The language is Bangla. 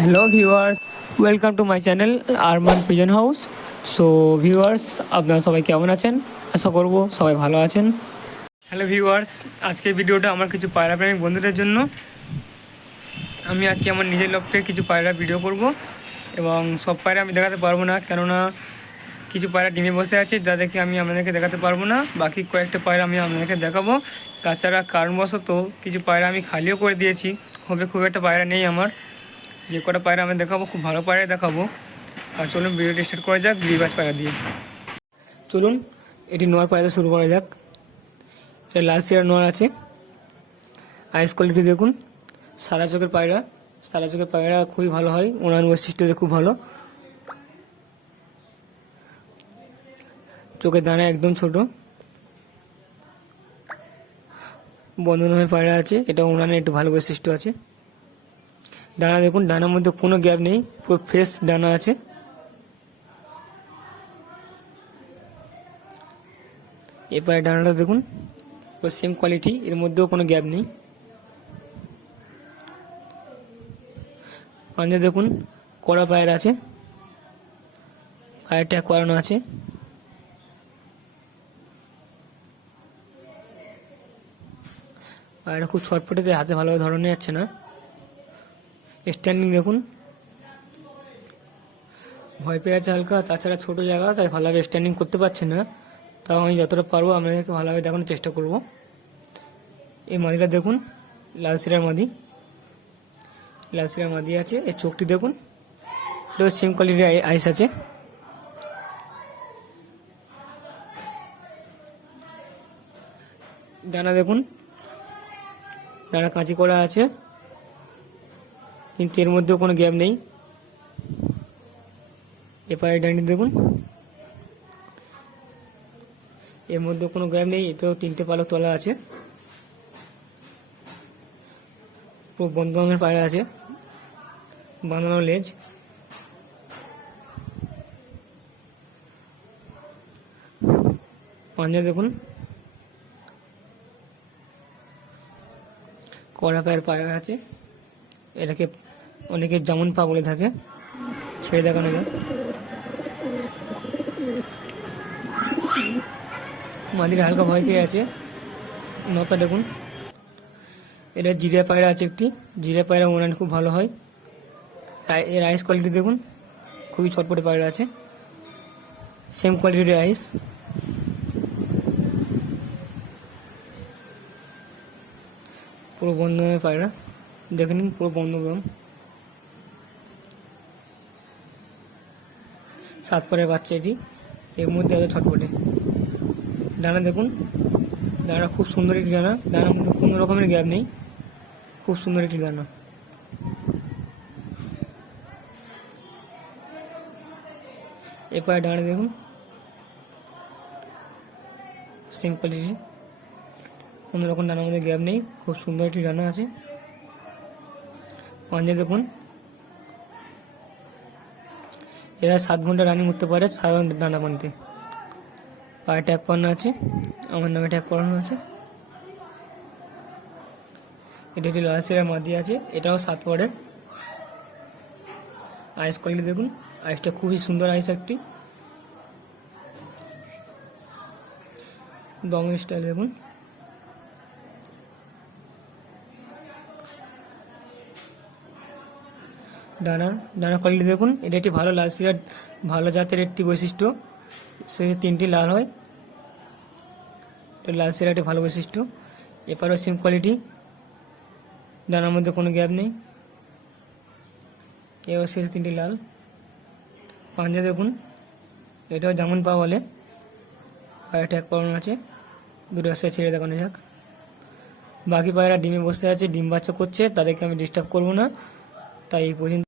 Hello viewers, welcome to my channel Arman pigeon house. So viewers, আপনারা সবাই কেমন আছেন? আশা করব সবাই ভালো আছেন। হ্যালো ভিউয়ার্স, আজকের ভিডিওটা আমার কিছু পায়রা প্রেমিক বন্ধুদের জন্য। আমি আজকে আমার নিজের লক্ষ্যে কিছু পায়রা ভিডিও করব এবং সব পায়রা আমি দেখাতে পারবো না, কেননা কিছু পায়রা ডিমে বসে আছে যাদেরকে আমি আপনাদেরকে দেখাতে পারবো না। বাকি কয়েকটা পায়রা আমি আপনাদেরকে দেখাবো। তাছাড়া কারণবশত কিছু পায়রা আমি খালিও করে দিয়েছি, খুব একটা পায়রা নেই আমার। যে কটা পায়রা আমি দেখাবো খুব ভালো পায়রা দেখাবো। আর চলুন ভিডিওটি স্টার্ট করা যাক গ্রিবাস পায়রা দিয়ে। চলুন এটি নোয়ার পায়রা শুরু করা যাক। এটা লাল সিরার নোয়ার আছে। আইস কোয়ালিটি দেখুন, সাদা চোখের পায়রা। সাদা চোখের পায়রা খুবই ভালো হয়, ওনার বৈশিষ্ট্য খুব ভালো। চোখের দানা একদম ছোট। বন্ধনের পায়রা আছে, এটা উনানের একটু ভালো বৈশিষ্ট্য আছে। ডানা দেখুন, ডানার মধ্যে কোনো গ্যাপ নেই, পুরো ফ্রেশ ডানা আছে। এরপরে ডানাটা দেখুন, পুরো সেম কোয়ালিটি, এর মধ্যেও কোনো গ্যাপ নেই। পাঞ্জা দেখুন, কড়া পায়রা আছে, পায়ের ট্যাগ করানো আছে। পায়রা খুব ছটফটেতে, হাতে ভালোভাবে ধরানো যাচ্ছে না। স্ট্যান্ডিং দেখুন, ভয় পেয়ে আছে হালকা, তাছাড়া ছোট জায়গা তাই ভালোভাবে স্ট্যান্ডিং করতে পারছে না। তাও আমি যতটা পারবো আপনাদেরকে ভালোভাবে দেখানোর চেষ্টা করব। এই মাদিটা দেখুন, লাল সিরার মাদি। লাল সিরার মাদি আছে। এই চোখটি দেখুন, এটা সেম কোয়ালিটির আইস আছে। ডানা দেখুন, ডানা কাঁচি করা আছে, কিন্তু এর মধ্যেও কোনো গ্যাপ নেই। এপারে ডান্ডি দেখুন, এর মধ্যে কোনো গ্যাপ নেই, এতেও তিনটে পালক তলা আছে। পুরো বন্ধনের পায়রা আছে, বাঁধানো লেজ। পাঞ্জা দেখুন, কড়া পায়ের পায়রা আছে। এটাকে অনেকে জামুন পা বলে থাকে। ছেড়ে দেখানো যায়। মাদির হালকা ভয় পেয়ে আছে। নতা দেখুন, এটা জিরা পায়রা আছে একটি। জিরা পায়রা ওনান খুব ভালো হয়। এর আইস কোয়ালিটি দেখুন, খুবই ছটপটে পায়রা আছে, সেম কোয়ালিটির আইস। পুরো বন্ধ পায়রা দেখে নিন, পুরো বন্ধ গরম। 7 পরের বাচ্চা এটি, এর মধ্যে এত ছটপটে। ডানা দেখুন, ডানা খুব সুন্দর একটি ডানা, ডানার মধ্যে কোনো রকমের গ্যাপ নেই, খুব সুন্দর একটি ডানা। এরপরে ডানা দেখুন, সেম কোয়ালিটি, কোনো রকম ডানার মধ্যে গ্যাপ নেই, খুব সুন্দর একটি ডানা আছে। পাঞ্জা দেখুন, এরা 7 ঘন্টা রানিং করতে পারে সাধারণ ডানা বানতে। পায়ে ট্যাগ করানো আছে, আমার নামে ট্যাগ করানো আছে। এটা একটি লাল সিরার মাদি আছে, এটাও 7 পরের। আইস কোয়ালিটি দেখুন, আইসটা খুবই সুন্দর আইস একটি। দম স্টাইল দেখুন, ডানা কোয়ালিটি দেখুন, এটা একটি ভালো লাল সিরার, ভালো জাতের একটি বৈশিষ্ট্য। সে 3টি লাল হয়, লাল সিরার একটি ভালো বৈশিষ্ট্য। এপারেও সেম কোয়ালিটি, ডানার মধ্যে কোনো গ্যাপ নেই। এবার শেষ 3টি লাল। পাঞ্জা দেখুন, এটাও জামুন পা বলে, পায়ে ট্যাগ করানো আছে। দুটো একসাথে ছেড়ে দেখানো যাক। বাকি পায়রা ডিমে বসে আছে, ডিম বাচ্চা করছে, তাদেরকে আমি ডিস্টার্ব করবো না, তাই এই পর্যন্ত।